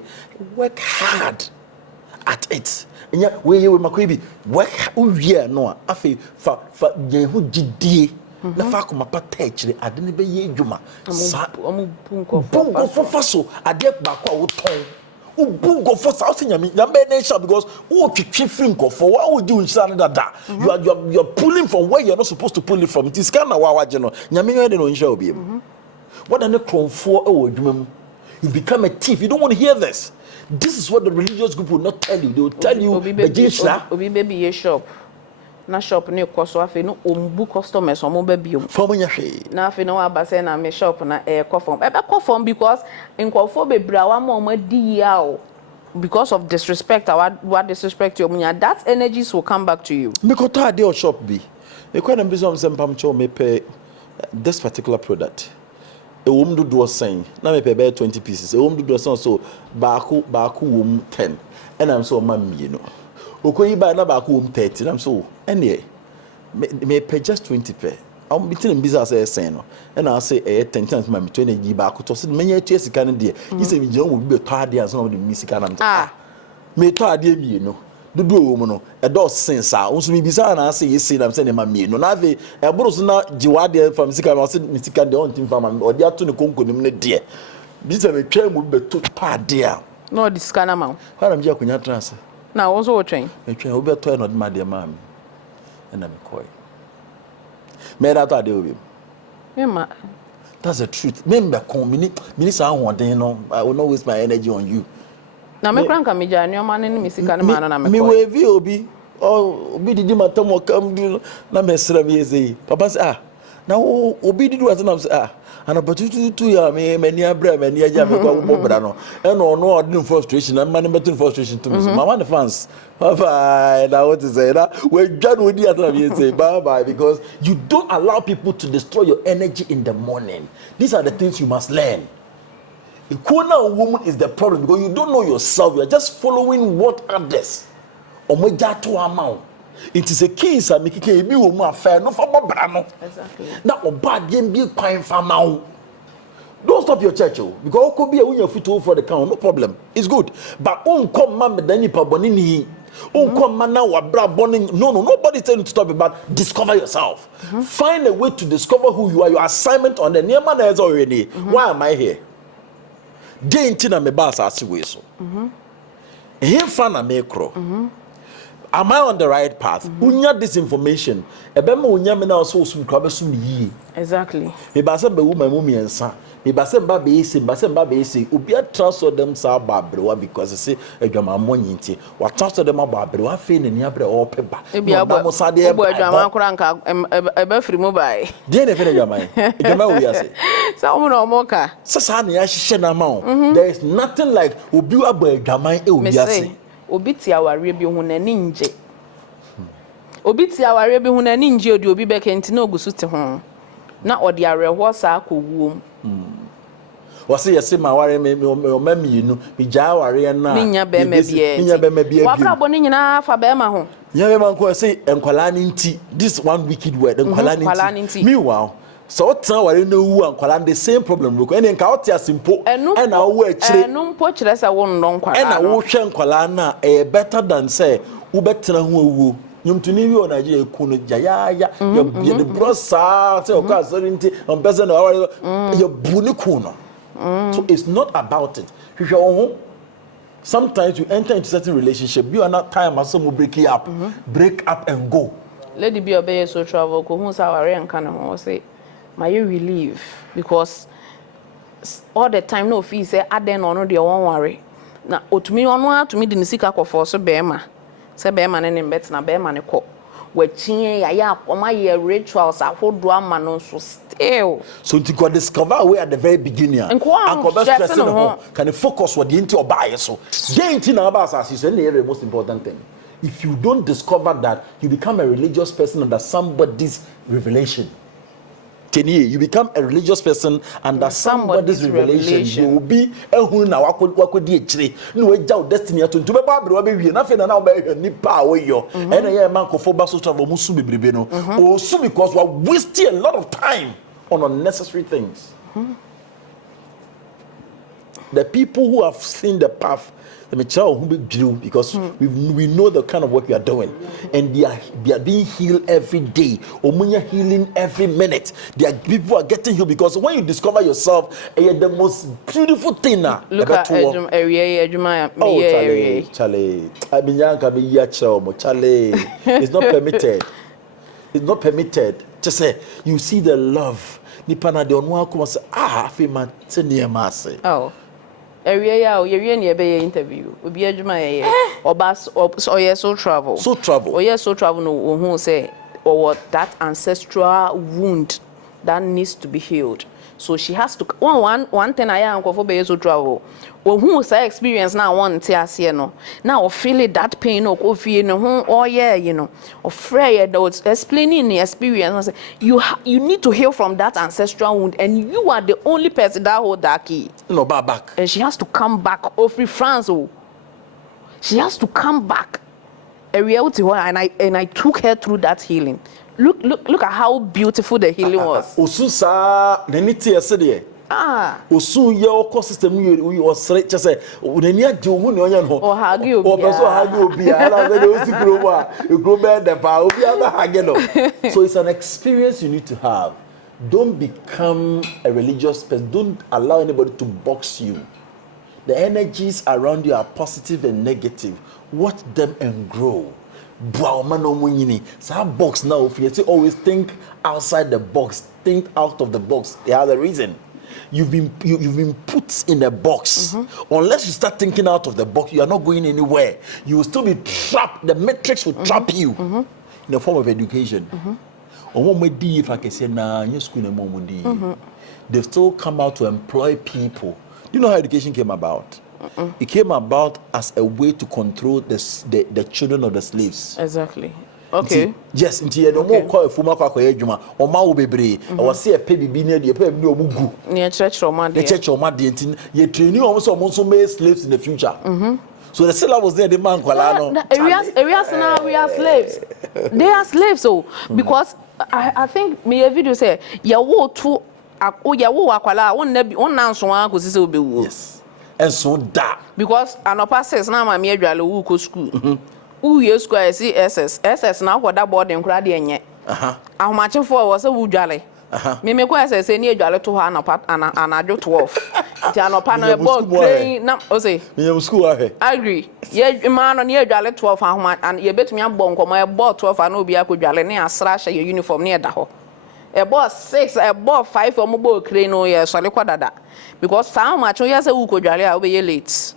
Work hard at it. And yeah, we makobi work uwie no afi fa yehu gidie na fa ko mapa techre ade ne be ye dwuma sa bunko for so ade ba ko wo ton ubungo for so nyame nyame nation because wo twetwe frinko for what would you inside that you are pulling from where you are not supposed to pull it from. It is kind of waje no nyame no de no insha obi what an kronfo e wo dwuma mu. You become a thief. You don't want to hear this. This is what the religious group will not tell you. They will tell you obi baby ye shop na shop ne koso afi no ombu customers omo ba biom for munya hwe na afi no abase na me shop na kofom kofom because nkofo bebra wa ma omo di ya o because of disrespect what disrespect you munya, that energies will come back to you. Me ko ta dey shop bi e kwa na bi so mpam cho me pay this particular product. A woman do do saying, now me pay 20 pieces. A woman do do so baku wom 10. And I'm so mammy, you know. Okoyi buy na baku wom 30. And I'm so anyway. Me pay just 20 pay. I'm between business as saying, and I'll say 10 times mammy 20 gi baku to say many years can there. You say me will be tired and some of the music and I'm me tired you know. Do woman no a dog sense also me bisa na say yes say am say na me no na ve e bro so na jiwade from sika na say me sika de on tim fam o dia to ne konkonim ne de bisa me twa mu be to pade a no the scanner ma ha na me akunya trans na also wo twen me twa wo be to no de ma de ma me na me koi me na to ade obi me ma that's the truth me be kon me sa ahoden no I will not waste my energy on you. Na me kranka me ja nyoma ne me sika ne ma na me me we vi obi didi matam o kam di na me sra me eze papa say na obi didi what na say ana batutu ya me ni abra me ni aja me kwa wo bra no e no ordin frustration na man metin frustration to me so mama the fans bye now what is say na we dwan odi atna me say bye because you don't allow people to destroy your energy in the morning. These are the things you must learn. A corner woman is the problem because you don't know yourself. You are just following what others. Omojato amount. It is a case of making a new woman affair. No for brano. Exactly. Now, bad game be pine farm now. Don't stop your church, because it could be a win your foot for the count. No problem. It's good. But come man, Dani Pabonini. Come man now, bra burning. No, nobody's telling you to stop it. But discover yourself. Find a way to discover who you are. Your assignment on the near man is already. Why am I here? Day intina me ba asase we so hemfa na me kro am I on the right path? Unya this information ebe ma unya me na so sum kra be sum yi exactly me ba se be woman mu miensa me ba se mba be ese obi a transfer them sa babrewa because say adwama monyinti wa transfer them babrewa fe na ni abre o peba na mo sa de obo adwama kra nka ebe free mobile de ne fe na adwama we ase sa omo na omo ka sasa na ya hihye na ma there is nothing like obi aba adwama e obi ase obi ti aware bi hu na ni nje obi ti aware bi hu na ni nje odi obi be kenti na ogusu te ho na odi areho sa akowuom wase yesi ma ware me mammienu mi ja ware na minya be ma bia wa bra bo ni nyina fa be ma ho nya be man ko say enkwala ni nti this one wicked word enkwala ni nti meanwhile so tran ware na wu ankwala the same problem because ene nka otia simpo na wo akire enu mpo kire se wo ndo nkwala na wo hwe nkwala na better than say wo betra ho awuo nyumtuni wi o Nigeria ku no jaya ya the brosa say o ka sorry nti on person na ware ya bu ni ku no So it's not about it. Sometimes you enter into certain relationship, you are not time as some break up, break up and go. Lady be obey so travel, ko hu sa ware and kind of say, my you relieve because all the time no fee say aden or no de won worry. Na otumi ono to me de sika kofo so bema. Say bema ne bet na bema ne ko. Wachin ya akoma ye rituals ahodo ama no so still. So you could discover we at the very beginning. And can focus what the into bias so. Gain now about as you say the most important thing. If you don't discover that, you become a religious person under somebody's revelation. You become a religious person under somebody's revelation. You will be a who now what no destiny to be nothing and now by nipa away yo. And a man for basso travel musubi bribeno. Also because we're wasting a lot of time on unnecessary things. The people who have seen the path, let me tell who be Jew because we know the kind of work we are doing, and they are being healed every day. Omunya healing every minute. People are getting healed because when you discover yourself, you're the most beautiful thing now. Look at area. Charlie. I mean, Charlie. It's not permitted. It's not permitted. Just say you see the love. Nipana de onwa kuma say I feel my senior mass. Oh. Area you be interview. Obi adwuma ye. Obas so travel. So travel. So travel no who say or that ancestral wound that needs to be healed. So she has to one thing I am for be so travel. Who say experience now one tia no. Now feel it that pain or coffee no oh yeah you know. Or afraid that explaining the experience you need to heal from that ancestral wound and you are the only person that hold that key. No back. And she has to come back free France. Oh. She has to come back. And I took her through that healing. Look at how beautiful the healing was. Osusa neniti yesterday. Osu ye oko system you or straight just say unani ade omu ne onya no. O hagi obi. O person hagi obi. Ala say o si grow ba. You grow better than pa obi aba hagi no. So it's an experience you need to have. Don't become a religious person. Don't allow anybody to box you. The energies around you are positive and negative. Watch them and grow. Box now. If you always think outside the box, think out of the box. They are the reason. You've been put in a box. Unless you start thinking out of the box, you are not going anywhere. You will still be trapped. The matrix will trap you in the form of education. If I can say they still come out to employ people. Do you know how education came about? It came about as a way to control the children of the slaves. Exactly. Okay. Yes, until no more call fuma kwa ejuma o ma wo bebre I was say a pay bibi na de pay bibi omugu near church or man. The church or man de ye training almost make slaves in the future. So the seller was there the man kwala no. Areas now we are slaves. They are slaves so because I think me a video say ya wo to ya wo akwala won na nso an ko sise obewu. Yes. And so that because anopa says na ma me adwale wu ko school. Yes, see SS now what that board and crowd yenye. How much for was a woodjale. Mimiko SS any jolly to her and I do 12. Tiano a board playing now. Say, school. I agree. Ye man on your jolly 12 and you bet me a bonk my board 12 and no be a good jolly near slash your uniform near the hole. A board 6, a board 5 for mobile crane no year, so that. Because how much yes a wooko jolly I'll be late.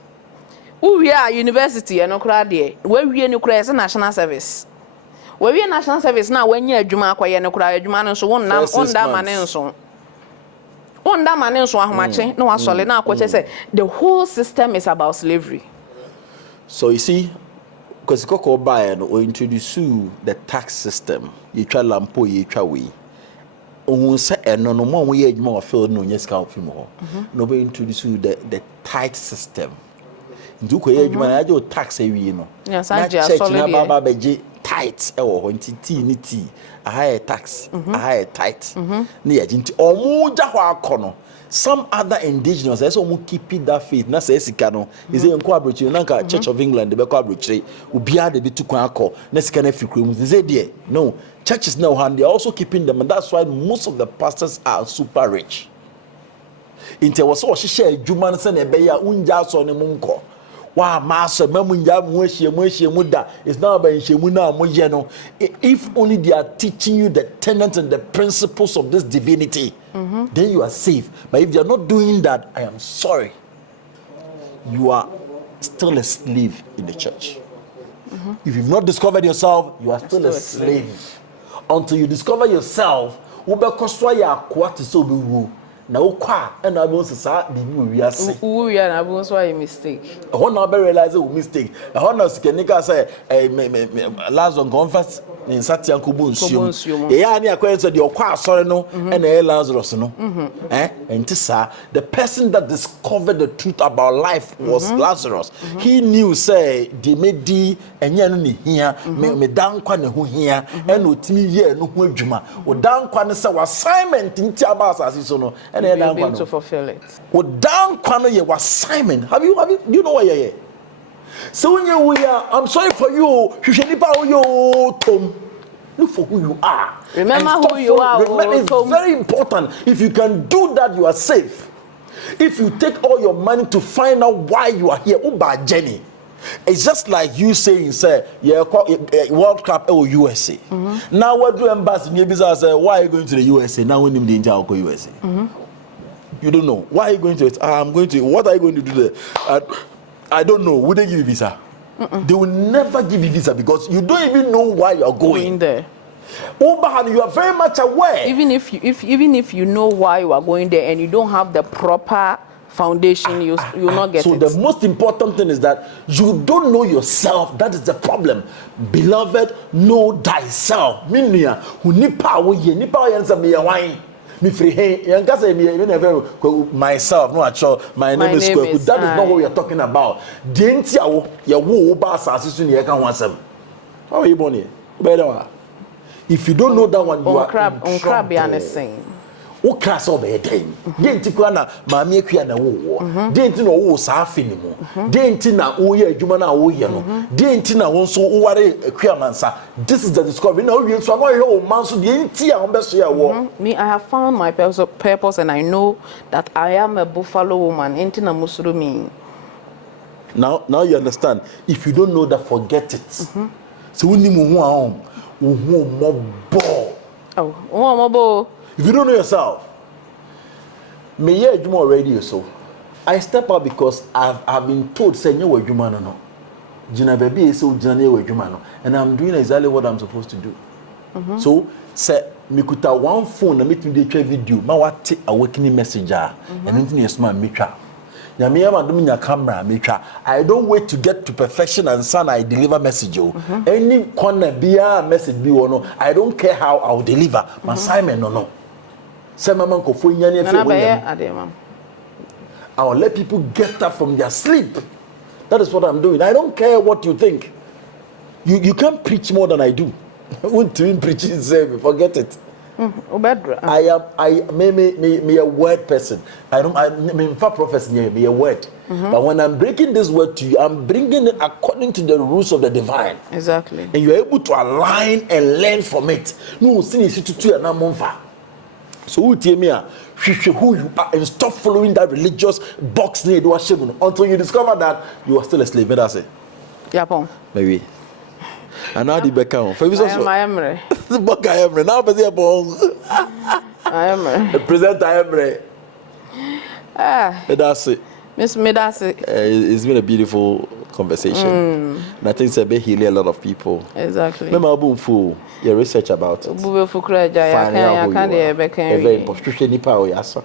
We are university and crowd where we are national service. Where we are national service now when you're Juma kwa no crowd Juma so one that man so. On that man so how much no one solid now say the whole system is about slavery. So you see, because Coco Bayern or introduce the tax system, you try lampo you try we. On say no more we more field no yes count more. Nobody introduce the tithe system. Duko ye adwuma na jo tax awie no na church na baba beje tight e wo ho nti ni ti aha tax aha tight na ye nti omu ja ho akono some other indigenous so omu keep that faith na say sika no is e nko abrochire na nka Church of England be ko abrochire obia de bi tukwan akọ na sika na fikru mu ze there no churches now hand they are also keeping them and that's why most of the pastors are super rich. Inte was so share Juman send a beya unja son a munko. Wa master mamunja muda is now by Shemuna Mojano. If only they are teaching you the tenets and the principles of this divinity, then you are safe. But if they are not doing that, I am sorry. You are still a slave in the church. If you've not discovered yourself, you are still a slave. Until you discover yourself, na ukwa and I want to say we are sick. We are na bonso a mistake. I want to realize a mistake. I want to skenika say last on conference in Satya Kubunsium. Yeah, ni akwenso de okwa asore no and Lazarus no. And the person that discovered the truth about life was Lazarus. He knew say the medi enye no ne hia me dankwa ne ho hia and otimi ye no ho adwuma. O dankwa ne say assignment nti abasa so no. Be able to fulfill it. What down kwano ye was Simon. Do you know where you are? So when you are, I'm sorry for you. You should Tom. Look for who you are. Remember who you are. It's very important. If you can do that, you are safe. If you take all your money to find out why you are here, Uba Jenny. It's just like you saying, say, yeah, World Cup or USA. Now what do embassy? Maybe say, why are you going to the USA? Now when you go USA. You don't know. Why are you going to it? I'm going to. What are you going to do there? I don't know. Would they give you visa? They will never give you visa because you don't even know why you are going there. You are very much aware. Even if you know why you are going there and you don't have the proper foundation, you'll not get it. So the most important thing is that you don't know yourself. That is the problem. Beloved, know thyself. Minia, who nipa yensa me wine. Me free hey, myself, no actual. My name is Kweku. That is not what we are talking about. Denti awo ya wo ba asase so ne ya kan wansem. How are you born here? If you don't know that one, you are crab be anything. O class of a day. Denti kwa na maami akua na wo. Denti no wo sa afi ni mu. Denti na wo ye adwuma na wo ye no. Denti na wo so wo ware akua mansa. This is the discovery. Now we so no ye o man so denti a won be so ye wo. Me, I have found my purpose and I know that I am a buffalo woman. Enti na musuru me. Now you understand. If you don't know that, forget it. So when you move on, if you don't know yourself, me yeah you already so. I step out because I've been told say you were human or no. Jina baby is so jina you were human and I'm doing exactly what I'm supposed to do. So say me kuta one phone na make me dey share video. Ma what awakening messenger and anything is my metra. I don't wait to get to perfection and son I deliver message. Any corner be a message be or no. I don't care how I'll deliver. My Simon no. I will let people get up from their sleep. That is what I'm doing. I don't care what you think. You can't preach more than I do. I won't even preach it, forget it. I me a word person. I mean for prophecy me a word. But when I'm breaking this word to you, I'm bringing it according to the rules of the divine. Exactly. And you're able to align and learn from it. No, sin is to and monfa. So who tell me who you are and stop following that religious box need until you discover that you are still a slave. That's it. Yeah, maybe. And now the back on. I am the book I am now. I am present. I am that's it. Miss me, that's it. It's been a beautiful conversation. And I think it's a bit healing a lot of people. Exactly. Remember, boom, fool. Your research about it. Very important. Nipa o yasa.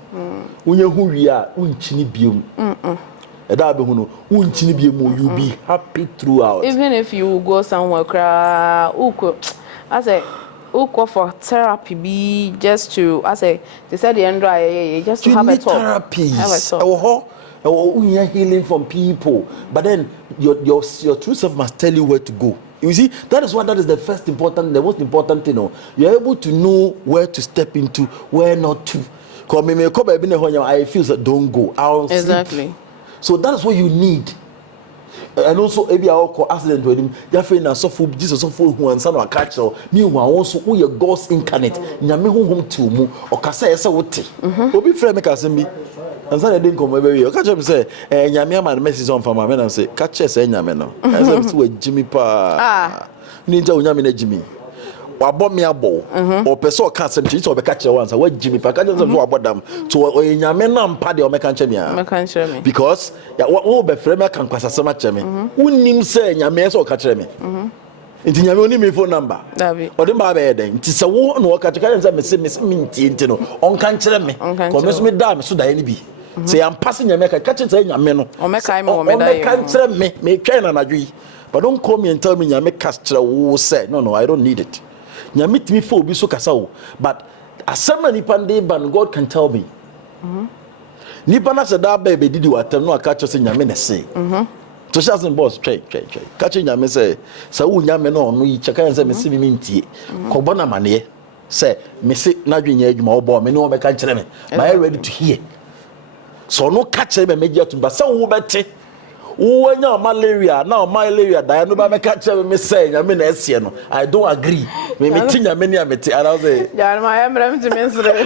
Unye who we are, unchini biom. You'll be happy throughout. Even if you go somewhere, I say, go for therapy, be just to, I say, they said the end just to have a talk. Therapy. Healing from people, but then your true self must tell you where to go. You see, that is the most important thing. You're able to know where to step into, where not to. I feel that don't go. I'll exactly. Sleep. So that's what you need. And also, maybe I'll call accident with him. You're feeling a soft food, Jesus of who and son or catch or meanwhile also who your God's incarnate. Nyame home to mu or Kasa Esa Wote. Will be friend make us me. And so I didn't come over here. Catch him say, Nyame man message on from my man and say, catch us, Nyame no. I said, to Jimmy Pa. Ninja Nyame na Jimmy. Wabɔ me abɔ or person can some cheese or catch once. I went Jimmy Pa. Catch us about them to Nyame na mpa de o meka me. Because ya what be frame can kwasa sama cheme. Unim say Nyame so catch me. Nti Nyame oni me phone number. Ode ma be den. Nti se wo no catch can say me nti nti no. On kan kire me. Come me da me so da ni bi. Say I'm passing Nyame catch say Nyame no. O meka me o me da. O kan kire me twa na nadwi. But don't call me and tell me Nyame catch wo say no I don't need it. Nyame timi fo obi so kasa wo. But asema nipa dey ban God can tell me. Nipa na se da ba be didi watam no aka cho say Nyame na say. To shas and boss try. Catch Nyame say wo Nyame no no yi cheka say me se me ntie. Ko bona mane say me se na dwenya adwuma obo me no be ka kire me. But I ready to hear. So no catch me meji atum ba say wo bete. Wo nya malaria na malaria da no ba me catch me say Nyame na esie no. I don't agree. Me ti Nyame ni ameti and I say ya ma emrem ti mensre.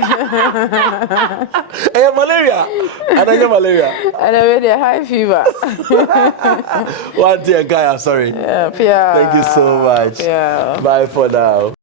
Malaria. And malaria. And I had high fever. One day, guy, I'm sorry. Yeah. Thank you so much. Yeah. Bye for now.